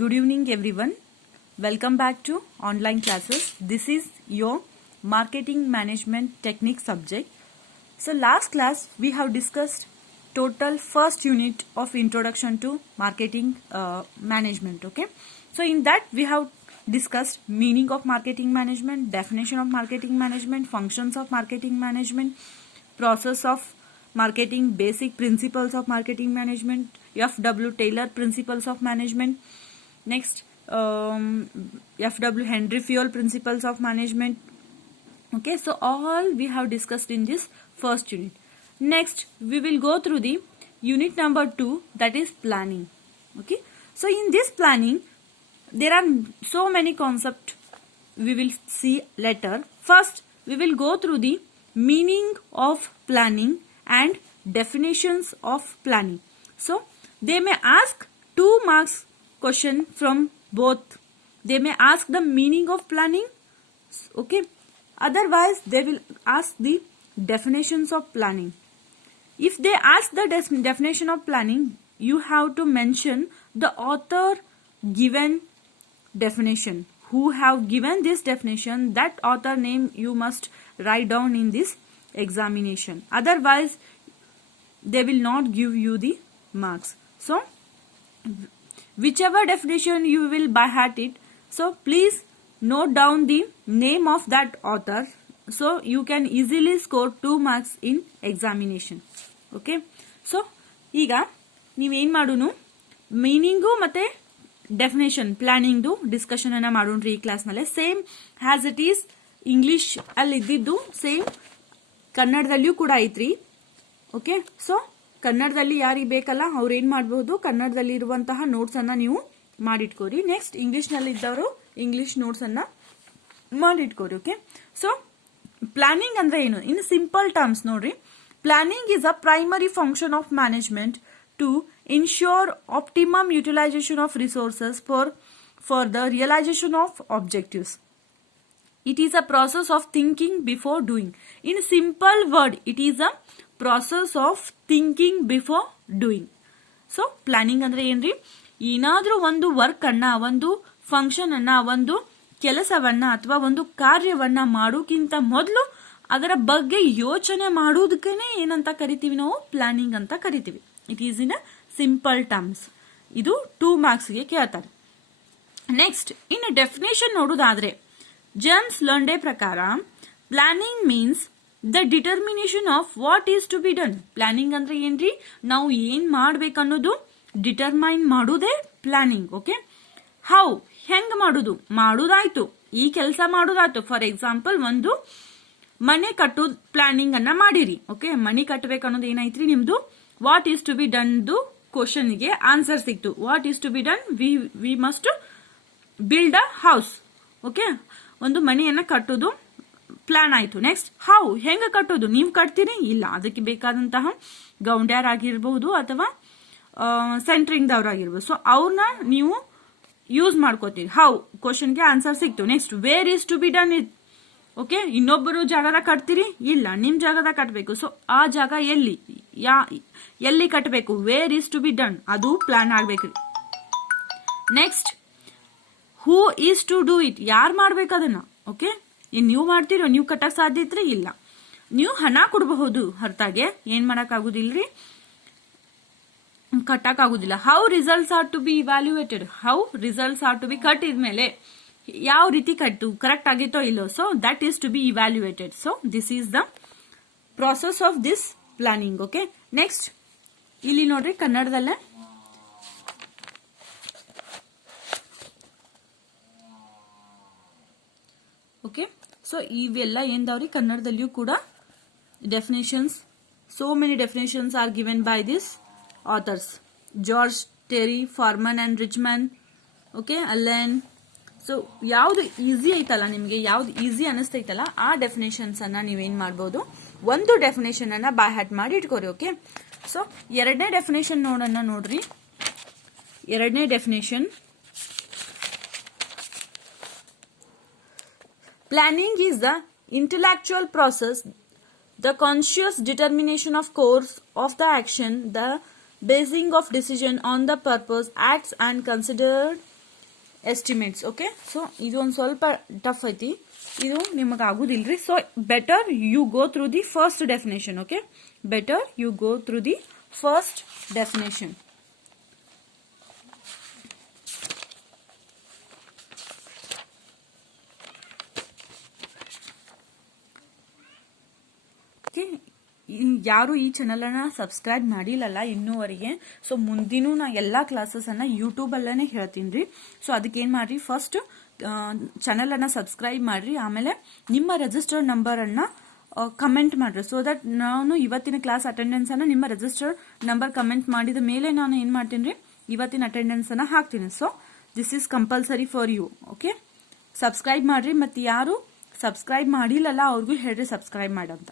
Good evening everyone. Welcome back to online classes. This is your marketing management technique subject. So last class we have discussed total first unit of introduction to marketing management. Okay. So in that we have discussed meaning of marketing management, definition of marketing management, functions of marketing management, process of marketing, basic principles of marketing management, F.W. Taylor principles of management. Next, F.W. Henry Fayol principles of management. Okay, so all we have discussed in this first unit. Next, we will go through the unit number 2, that is planning. Okay, so in this planning, there are so many concepts we will see later. First, we will go through the meaning of planning and definitions of planning. So, they may ask 2 marks question from both. They may ask the meaning of planning, okay, otherwise they will ask the definitions of planning. If they ask the definition of planning, you have to mention the author given definition. Who have given this definition, that author name you must write down in this examination, otherwise they will not give you the marks. So whichever definition you will by heart it, so please note down the name of that author, so you can easily score 2 marks in examination. Okay, so ಈಗ ನೀವೇನು ಮಾಡೋನು meaning ಮತ್ತೆ definition ಪ್ಲಾನಿಂಗ್ದು discussion ಅನ್ನ ಮಾಡೋಣ್ರಿ ಈ ಕ್ಲಾಸ್ನಲ್ಲೇ. Same has it is English ಅಲ್ಲಿ ಇದ್ದಿದ್ದು ಸೇಮ್ ಕನ್ನಡದಲ್ಲಿಯೂ ಕೂಡ ಐತ್ರಿ. ಓಕೆ, ಸೊ ಕನ್ನಡದಲ್ಲಿ ಯಾರಿಗೆ ಬೇಕಲ್ಲ ಅವ್ರು ಏನ್ ಮಾಡಬಹುದು, ಕನ್ನಡದಲ್ಲಿ ಇರುವಂತಹ ನೋಟ್ಸ್ ಅನ್ನ ನೀವು ಮಾಡಿಟ್ಕೋರಿ. ನೆಕ್ಸ್ಟ್ ಇಂಗ್ಲಿಷ್ ನಲ್ಲಿ ಇದ್ದವರು ಇಂಗ್ಲಿಷ್ ನೋಟ್ಸ್ ಅನ್ನ ಮಾಡಿಟ್ಕೋರಿ. ಓಕೆ, ಸೊ ಪ್ಲಾನಿಂಗ್ ಅಂದ್ರೆ ಏನು ಇನ್ ಸಿಂಪಲ್ ಟರ್ಮ್ಸ್ ನೋಡ್ರಿ. Planning is a primary function of management to ensure optimum utilization of resources for the realization of objectives. It is a process of thinking before doing. In simple word, it is a process of thinking before doing. So planning ಅಂದ್ರೆ ಏನ್ರಿ, ಏನಾದ್ರೂ ಒಂದು work ಅನ್ನ, ಒಂದು function ಅನ್ನ, ಒಂದು ಕೆಲಸವನ್ನ ಅಥವಾ ಒಂದು ಕಾರ್ಯವನ್ನ ಮಾಡೋಕ್ಕಿಂತ ಮೊದಲು ಅದರ ಬಗ್ಗೆ ಯೋಚನೆ ಮಾಡೋದಕ್ಕೇನೆ ಏನಂತ ಕರಿತೀವಿ ನಾವು, ಪ್ಲಾನಿಂಗ್ ಅಂತ ಕರಿತೀವಿ. It is in a simple terms. ಇದು 2 ಮಾರ್ಕ್ಸ್ಗೆ ಕೇಳ್ತಾರೆ. ನೆಕ್ಸ್ಟ್ ಇನ್ನು ಡೆಫಿನೇಷನ್ ನೋಡೋದಾದ್ರೆ ಜೇಮ್ಸ್ ಲಂಡೆ ಪ್ರಕಾರ planning means the determination of what is to be done. Planning ಅಂದ್ರೆ ಏನ್ರಿ, ನಾವು ಏನ್ ಮಾಡ್ಬೇಕನ್ನೋದು ಡಿಟರ್ಮೈನ್ ಮಾಡೋದೇ ಪ್ಲಾನಿಂಗ್. ಓಕೆ, ಹೌ ಹೆಂಗ್ ಮಾಡೋದು, ಮಾಡೋದಾಯ್ತು, ಈ ಕೆಲಸ ಮಾಡೋದಾಯ್ತು. ಫಾರ್ ಎಕ್ಸಾಂಪಲ್ ಒಂದು ಮನೆ ಕಟ್ಟೋದು ಪ್ಲಾನಿಂಗ್ ಅನ್ನ ಮಾಡಿರಿ. ಓಕೆ, ಮನೆ ಕಟ್ಟಬೇಕನ್ನೋದು ಏನೈತ್ರಿ ನಿಮ್ದು, what is to be done ದು ಕ್ವಶನ್ಗೆ ಆನ್ಸರ್ ಸಿಕ್ತು. What is to be done, we must build a house. Okay, ಒಂದು ಮನೆಯನ್ನ ಕಟ್ಟೋದು ಪ್ಲಾನ್ ಆಯ್ತು. ನೆಕ್ಸ್ಟ್ ಹೌ ಹೆಂಗ ಕಟ್ಟೋದು, ನೀವು ಕಟ್ತೀರಿ ಇಲ್ಲ, ಅದಕ್ಕೆ ಬೇಕಾದಂತಹ ಗೌಂಡ್ಯಾರ್ ಆಗಿರ್ಬಹುದು ಅಥವಾ ಸೆಂಟ್ರಿಂಗ್ ದವ್ರಾಗಿರ್ಬೋದು. ಸೊ ಅವ್ರನ್ನ ನೀವು ಯೂಸ್ ಮಾಡ್ಕೋತೀರಿ. ಹೌ ಕ್ವಶನ್ಗೆ ಆನ್ಸರ್ ಸಿಕ್ತು. Next where is to be done it. Okay, ಇನ್ನೊಬ್ಬರು ಜಾಗದ ಕಟ್ತೀರಿ ಇಲ್ಲ, ನಿಮ್ ಜಾಗದ ಕಟ್ಟಬೇಕು. ಸೊ ಆ ಜಾಗ ಎಲ್ಲಿ ಕಟ್ಟಬೇಕು, where is to be done, ಅದು ಪ್ಲಾನ್ ಆಗ್ಬೇಕ್ರಿ. Next who is to do it, ಯಾರು ಮಾಡ್ಬೇಕು ಅದನ್ನ. ಓಕೆ, ನೀವು ಮಾಡ್ತೀರೋ, ನೀವು ಕಟ್ಟಕ್ ಸಾಧ್ಯ ಇದ್ರೆ ಇಲ್ಲ, ನೀವು ಹಣ ಕೊಡಬಹುದು ಹೊರತಾಗೆ ಏನ್ ಮಾಡಕ್ ಆಗುದಿಲ್ರಿ, ಕಟ್ಟಕ್ ಆಗುದಿಲ್ಲ. How results are to be evaluated, how results are to be ಕಟ್ಟಿದ್ಮೇಲೆ ಯಾವ ರೀತಿ ಕಟ್ಟು ಕರೆಕ್ಟ್ ಆಗಿತ್ತೋ ಇಲ್ಲೋ, so that is to be evaluated. So this is the process of this planning. Okay, next ಇಲ್ಲಿ ನೋಡ್ರಿ ಕನ್ನಡದಲ್ಲೇ ಓಕೆ, ಸೊ ಇವೆಲ್ಲ ಏನ್ದಾವ್ರಿ ಕನ್ನಡದಲ್ಲಿಯೂ ಕೂಡ definitions, so many definitions are given by this authors, George Terry, Forman and Richman. Okay, Allen. So ಯಾವ್ದು easy ಐತಲ್ಲ, ನಿಮ್ಗೆ ಯಾವ್ದು ಈಸಿ ಅನಿಸ್ತೈತಲ್ಲ ಆ ಡೆಫಿನೇಷನ್ಸ್ ಅನ್ನ ನೀವೇನ್ ಮಾಡ್ಬೋದು, ಒಂದು ಡೆಫಿನೇಷನ್ ಅನ್ನ ಬೈ ಹ್ಯಾಟ್ ಮಾಡಿ ಇಟ್ಕೋರಿ. ಓಕೆ, ಸೊ ಎರಡನೇ ಡೆಫಿನೇಷನ್ ನೋಡ್ರಿ. ಎರಡನೇ definition, planning is the intellectual process, the conscious determination of course of the action, the basing of decision on the purpose, acts and considered estimates. Okay, so ಇದು ಒಂದು ಸ್ವಲ್ಪ tough ಐತಿ, ಇದು ನಿಮಗೆ ಆಗುದಿಲ್ರಿ. So better you go through the first definition. Okay, better you go through the first definition. ಯಾರು ಈ ಚಾನಲನ್ನು subscribe ಮಾಡಿಲ್ಲಲ್ಲ ಇನ್ನೂವರೆಗೆ, so ಮುಂದಿನೂ ನಾ ಎಲ್ಲ ಕ್ಲಾಸಸನ್ನು ಯೂಟ್ಯೂಬಲ್ಲೇ ಹೇಳ್ತೀನಿ ರೀ. ಸೊ ಅದಕ್ಕೇನು ಮಾಡಿರಿ, ಫಸ್ಟ್ ಚಾನಲನ್ನು ಸಬ್ಸ್ಕ್ರೈಬ್ ಮಾಡಿರಿ, ಆಮೇಲೆ ನಿಮ್ಮ ರಿಜಿಸ್ಟರ್ಡ್ ನಂಬರನ್ನು ಕಮೆಂಟ್ ಮಾಡಿರಿ. ಸೊ ದಟ್ ನಾನು ಇವತ್ತಿನ ಕ್ಲಾಸ್ ಅಟೆಂಡೆನ್ಸನ್ನು ನಿಮ್ಮ ರಿಜಿಸ್ಟರ್ಡ್ ನಂಬರ್ ಕಮೆಂಟ್ ಮಾಡಿದ ಮೇಲೆ ನಾನು ಏನು ಮಾಡ್ತೀನಿ ರೀ, ಇವತ್ತಿನ ಅಟೆಂಡೆನ್ಸನ್ನು ಹಾಕ್ತೀನಿ. So this is compulsory for you. Okay, subscribe ಮಾಡಿರಿ, ಮತ್ತು ಯಾರು ಸಬ್ಸ್ಕ್ರೈಬ್ ಮಾಡಿಲ್ಲಲ್ಲ ಅವ್ರಿಗೂ ಹೇಳ್ರಿ ಸಬ್ಸ್ಕ್ರೈಬ್ ಮಾಡಂತ.